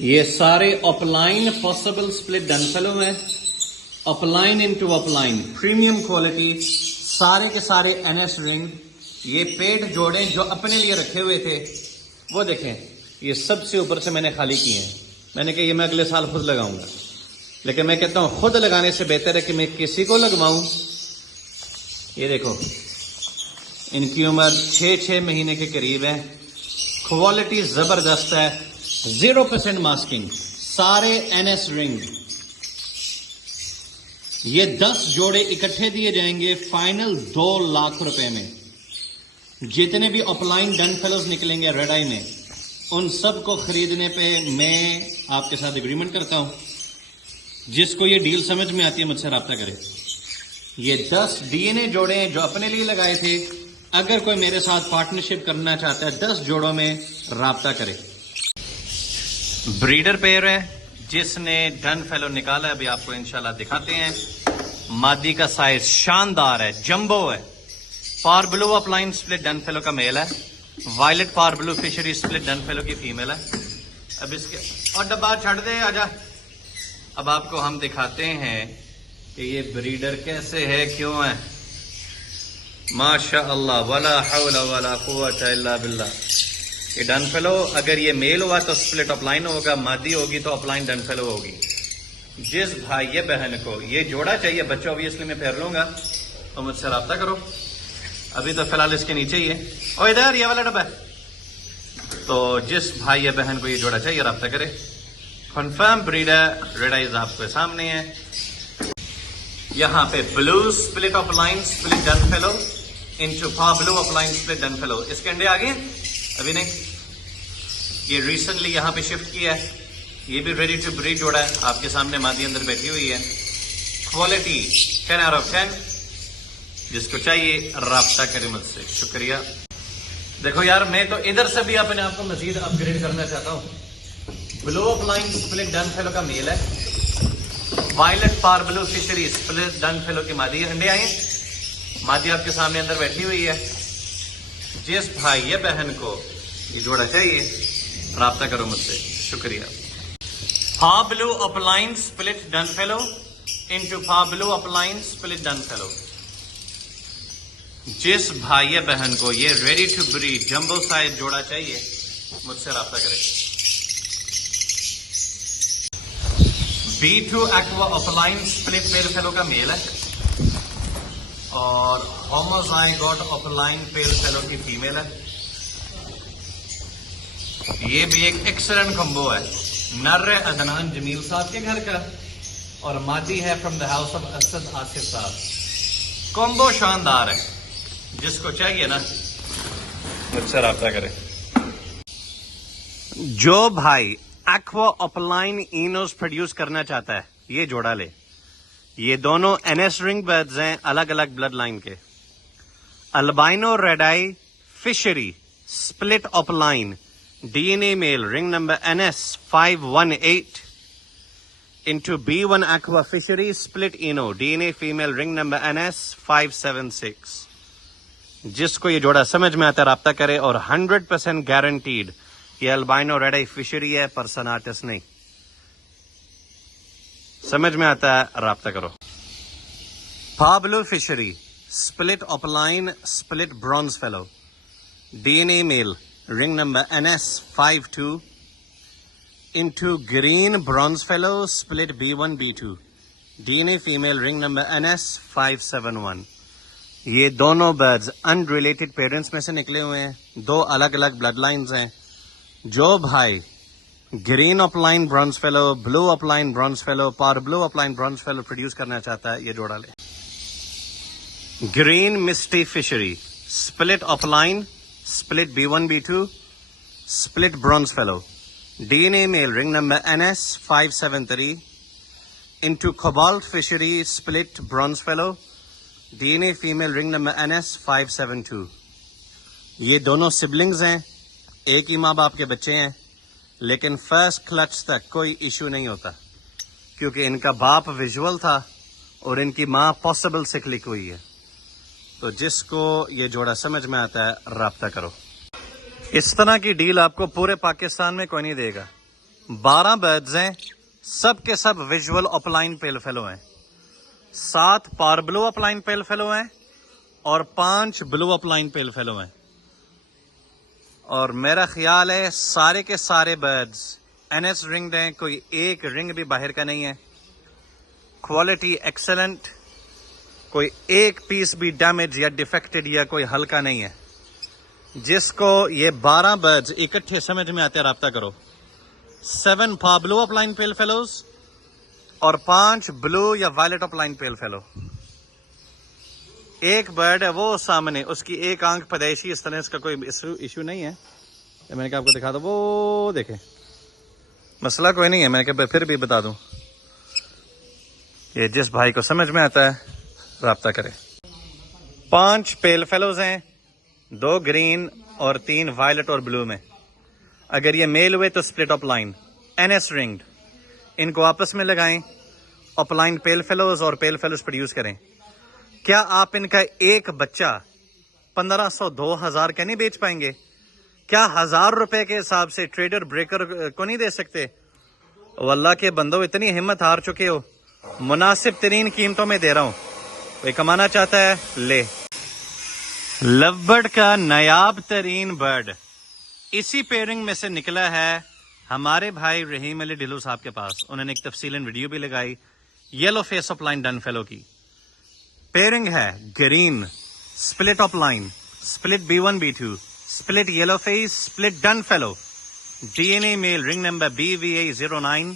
یہ سارے اپلائن possible split done fellow ہیں، اپلائن انٹو اپلائن پریمیم کوالٹی، سارے کے سارے این ایس رنگ. یہ پیڈ جوڑے جو اپنے لیے رکھے ہوئے تھے وہ دیکھیں، یہ سب سے اوپر سے میں نے خالی کیے ہیں. میں نے کہا یہ میں اگلے سال خود لگاؤں گا، لیکن میں کہتا ہوں خود لگانے سے بہتر ہے کہ میں کسی کو لگواؤں. یہ دیکھو ان کی عمر 6 مہینے کے قریب ہے، کوالٹی زبردست ہے، 0% ماسکنگ، سارے این ایس رنگ. یہ 10 جوڑے اکٹھے دیے جائیں گے فائنل 2 لاکھ روپے میں. جتنے بھی اپلائن ڈن فیلوز نکلیں گے ریڈ آئی میں، ان سب کو خریدنے پہ میں آپ کے ساتھ اگریمنٹ کرتا ہوں. جس کو یہ ڈیل سمجھ میں آتی ہے مجھ سے رابطہ کرے. یہ 10 ڈی این اے جوڑے ہیں جو اپنے لیے لگائے تھے. اگر کوئی میرے ساتھ پارٹنرشپ کرنا چاہتا ہے 10 جوڑوں میں رابطہ کرے. بریڈر پیئر ہے جس نے ڈن فیلو نکالا ہے، ابھی آپ کو انشاءاللہ دکھاتے ہیں. مادی کا سائز شاندار ہے، جمبو ہے. پار بلو اپلائن سپلٹ ڈن فیلو کا میل ہے، وائلٹ پار بلو فشری سپلٹ ڈن فیلو کی فیمیل ہے. اب اس کے اور ڈبہ چھڑ دے آجا. اب آپ کو ہم دکھاتے ہیں کہ یہ بریڈر کیسے ہے، کیوں ہے. ماشاء اللہ ولا حول ولا قوت الا باللہ. یہ ڈن فیلو اگر یہ میل ہوا تو سپلٹ اپلائن ہوگا، مادی ہوگی تو اپلائن ڈن فیلو ہوگی. جس بھائی بہن کو یہ جوڑا چاہیے، بچہ اوبیسلی میں پھیر لوں گا، تو مجھ سے رابطہ کرو. ابھی تو فی الحال اس کے نیچے ہی ہے. اور ادھر یہ والا ڈبہ ہے. تو جس بھائی یا بہن کو یہ جوڑا چاہیے رابطہ کرے. کنفرم بریڈر ریڈ آئیز آپ کے سامنے ہے. یہاں پہ بلو سپلٹ اپ لائن سپلٹ ڈن فیلو انٹو پا بلو اپ لائن سپلٹ ڈن فیلو. اس کے انڈے آگے ہیں ابھی نہیں، یہ ریسنٹلی یہاں پہ شفٹ کیا ہے. یہ بھی ریڈی ٹو بریڈ جوڑا ہے، آپ کے سامنے مادی اندر بیٹھی ہوئی ہے. کوالٹی 10/10. جس کو چاہیے رابطہ کرے مجھ سے. شکریہ. دیکھو یار میں تو ادھر سے بھی اپنے آپ کو مزید اپ گریڈ کرنا چاہتا ہوں. بلو اپ لائن سپلٹ ڈن فیلو کا میل ہے، وائلٹ پار بلو فشری سپلٹ ڈن فیلو کی مادی. انڈے آئے، مادی آپ کے سامنے اندر بیٹھی ہوئی ہے. جس بھائی یا بہن کو یہ جوڑا چاہیے رابطہ کرو مجھ سے. شکریہ. پا بلو اپ لائن سپلٹ ڈن فیلو انٹو پا بلو اپ لائن سپلٹ ڈن فیلو. جس بھائی بہن کو یہ ریڈی ٹو بریڈ جمبو سائز جوڑا چاہیے مجھ سے رابطہ کرے. B2 ایکوا اپلائن سپلٹ پیل فیلو کا میل ہے اور ہوموزائگوٹ اپلائن پیل فیلو کی فیمیل ہے. یہ بھی ایک ایکسلنٹ کمبو ہے. نر عدنان جمیل صاحب کے گھر کا اور مادی ہے from the house of Asad Asif صاحب. کمبو شاندار ہے. جس کو چاہیے نا مجھ سے رابطہ کرے. جو بھائی ایکوا اپلائن اینوز پروڈیوس کرنا چاہتا ہے یہ جوڑا لے. یہ دونوں این ایس رنگ برڈز ہیں، الگ الگ بلڈ لائن کے. Albino red eye Fischeri split opaline D N A male ring number NS 518 into B1 aqua Fischeri split ino D N A female ring number NS 576. جس کو یہ جوڑا سمجھ میں آتا ہے رابطہ کرے. اور 100% گارنٹیڈ یہ البائنو ریڈ آئی فشری ہے، پرسن آرٹسٹ نہیں. سمجھ میں آتا ہے رابطہ کرو. Parblue Fischeri split opaline split bronze fallow D N A male ring number NS 52 into green bronze fallow split B1 B2 D N A female ring number NS 571. یہ دونوں birds ان related parents میں سے نکلے ہوئے ہیں، 2 الگ الگ blood lines ہیں. جو بھائی green opaline bronze fallow, blue اپ line bronze fallow, parblue اپ لائن برونز فیلو پروڈیوس کرنا چاہتا ہے یہ جوڑا لے. Green misty Fischeri split up line split B1 B2 split bronze fallow D N A male ring number NS 573 into cobalt Fischeri split bronze fallow D N A female ring number NS 572. یہ دونوں siblings ہیں، ایک ہی ماں باپ کے بچے ہیں، لیکن فرسٹ کلچ تک کوئی ایشو نہیں ہوتا کیونکہ ان کا باپ ویژول تھا اور ان کی ماں پاسبل سے کلک ہوئی ہے. تو جس کو یہ جوڑا سمجھ میں آتا ہے رابطہ کرو. اس طرح کی ڈیل آپ کو پورے پاکستان میں کوئی نہیں دے گا. 12 برڈز ہیں, سب کے سب ویژول اپلائن پیل فیلو ہیں, 7 پار بلو اپلائن پیل فیلو ہیں اور 5 بلو اپلائن پیل فیلو ہیں. اور میرا خیال ہے سارے کے سارے برڈز NS رنگڈ ہیں, کوئی ایک رنگ بھی باہر کا نہیں ہے. کوالٹی ایکسلنٹ, کوئی ایک پیس بھی ڈیمیج یا ڈیفیکٹڈ یا کوئی ہلکا نہیں ہے. جس کو یہ 12 برڈز اکٹھے سمجھ میں آتے رابطہ کرو. 7 پا بلو اپلائن پیل فیلوز اور 5 بلو یا وائلٹ اپلائن پیل فیلو. ایک برڈ ہے وہ سامنے, اس کی ایک آنکھ پیدائشی, اس طرح اس کا کوئی ایشو نہیں ہے. میں نے کہا آپ کو دکھا دو, وہ دیکھیں مسئلہ کوئی نہیں ہے. میں نے کہا پھر بھی بتا دوں, یہ جس بھائی کو سمجھ میں آتا ہے رابطہ کرے. 5 پیل فیلوز ہیں, 2 گرین اور 3 وائلٹ اور بلو میں. اگر یہ میل ہوئے تو سپلٹ اپ لائن NS رنگڈ, ان کو آپس میں لگائیں, اپ لائن پیل فیلوز اور پیل فیلوز پروڈیوس کریں. کیا آپ ان کا ایک بچہ 1500 2000 کا نہیں بیچ پائیں گے؟ کیا 1000 روپے کے حساب سے ٹریڈر بریکر کو نہیں دے سکتے؟ واللہ کے بندو اتنی ہمت ہار چکے ہو, مناسب ترین قیمتوں میں دے رہا ہوں. کوئی کمانا چاہتا ہے لے. لو برڈ کا نایاب ترین برڈ اسی پیئرنگ میں سے نکلا ہے ہمارے بھائی رحیم علی ڈھلو صاحب کے پاس. انہوں نے ایک تفصیلاً ویڈیو بھی لگائی yellow face opaline dun fallow کی. پیئرنگ ہے green split up line, split B1 B2, split yellow face, split done fallow, DNA male ring number BVA09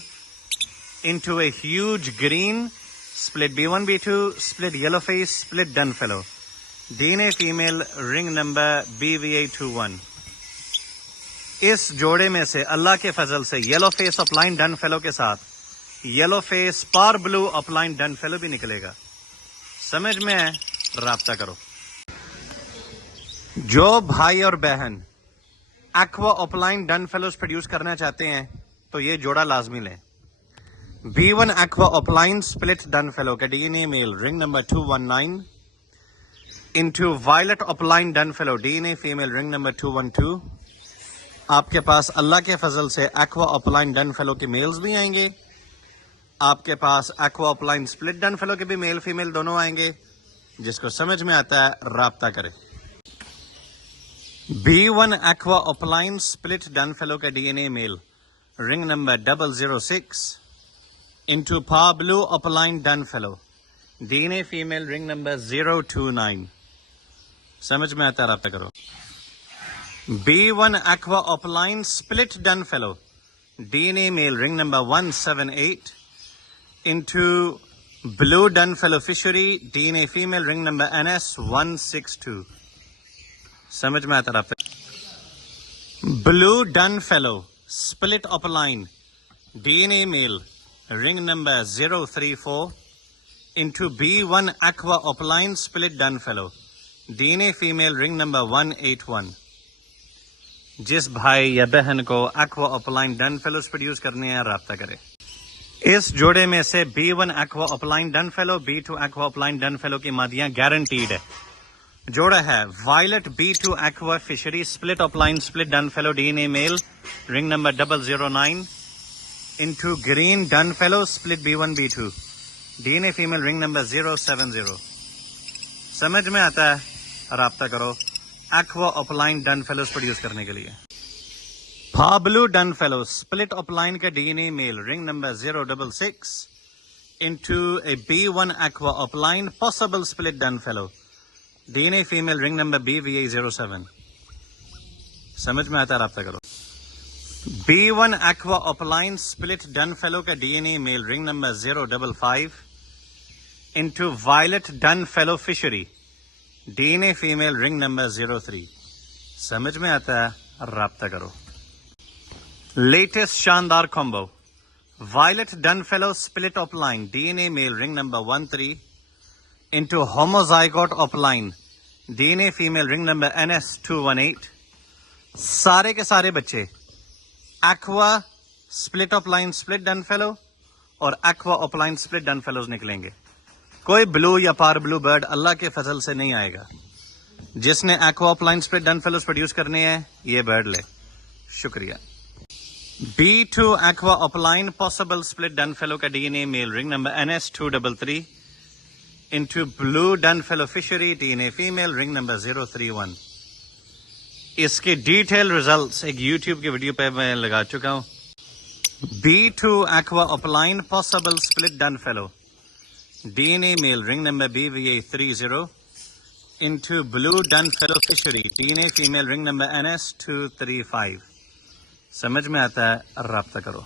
into a huge green, split B1 B2, split yellow face, split dun fellow. DNA female ring number BVA21. اس جوڑے میں سے اللہ کے فضل سے yellow face اپلائن dun fallow کے ساتھ yellow face پار بلو opaline dun fellow بھی نکلے گا. سمجھ میں ہے رابطہ کرو. جو بھائی اور بہن aqua opaline dun fallows produce کرنا چاہتے ہیں تو یہ جوڑا لازمی لیں. B1 aqua اپلائن split done fallow کا DNA male ring number 219 into violet opaline dun fallow DNA female ring number 212. آپ کے پاس اللہ کے فضل سے ایکوا اپلائن ڈن فیلو کے میلز بھی آئیں گے, آپ کے پاس ایکوا اپلائن سپلٹ ڈن فیلو کے بھی میل فیمیل دونوں آئیں گے. جس کو سمجھ میں آتا ہے رابطہ کرے. B1 aqua اپلائن split done fallow کا DNA male ring number 006 into پا بلو opaline dun fallow DNA female ring number 029. سمجھ میں آتا ہے رابطہ کرو. B1 aqua اپلائن split done fallow DNA male ring number 178 into blue dun fallow Fischeri DNA female ring number NS162. سمجھ میں آتا رابطہ. Blue dun fallow split opaline DNA male ring number 034 into B1 aqua اپلائن split done fallow DNA female ring number 181. جس بھائی یا بہن کو aqua opaline dun fallows produce کرنے ہیں رابطہ کرے. اس جوڑے میں سے B1 aqua opaline dun fallow B2 aqua opaline dun fallow کی مادیاں گارنٹیڈ ہے. جوڑا ہے violet B2 aqua Fischeri split opaline split done fallow DNA male ring number 009 into green dun fallow split B1 B2 DNA female ring number 070. سمجھ میں آتا ہے رابطہ کرو aqua opaline dun fallows produce کرنے کے لیے. Parblue dun fallow split opaline کا DNA male ring number 066 into a B1 aqua opaline possible split done fallow DNA female ring number BVA07. سمجھ میں آتا ہے رابطہ کرو. B1 aqua اپلائن split done fallow کا DNA male ring number 055 into violet dun fallow Fischeri DNA female ring number 03. سمجھ میں آتا ہے رابطہ کرو. لیٹسٹ شاندار combo violet dun fallow split اپ line DNA male ring number 13 into homozygote opaline DNA female ring number NS218. سارے کے سارے بچے ایکوا سپلٹ اپ لائن سپلٹ ڈن فیلو اور ایکوا اپ لائن سپلٹ ڈن فیلوز نکلیں گے. کوئی بلو یا پار بلو برڈ اللہ کے فضل سے نہیں آئے گا. جس نے ایکوا اپ line split dun fallows produce کرنے ہیں یہ برڈ لے. شکریہ. B2 aqua opaline possible split Dunfellow ka DNA male ring number NS233 into blue Dunfellow fishery DNA female ring number 031. اس کے ڈیٹیل ریزلٹس ایک یوٹیوب کی ویڈیو پہ میں لگا چکا ہوں. B2 aqua opaline possible split Dunfellow DNA male ring number BVA30 into blue Dunfellow fishery DNA female ring number NS235. سمجھ میں آتا ہے؟ رابطہ کرو.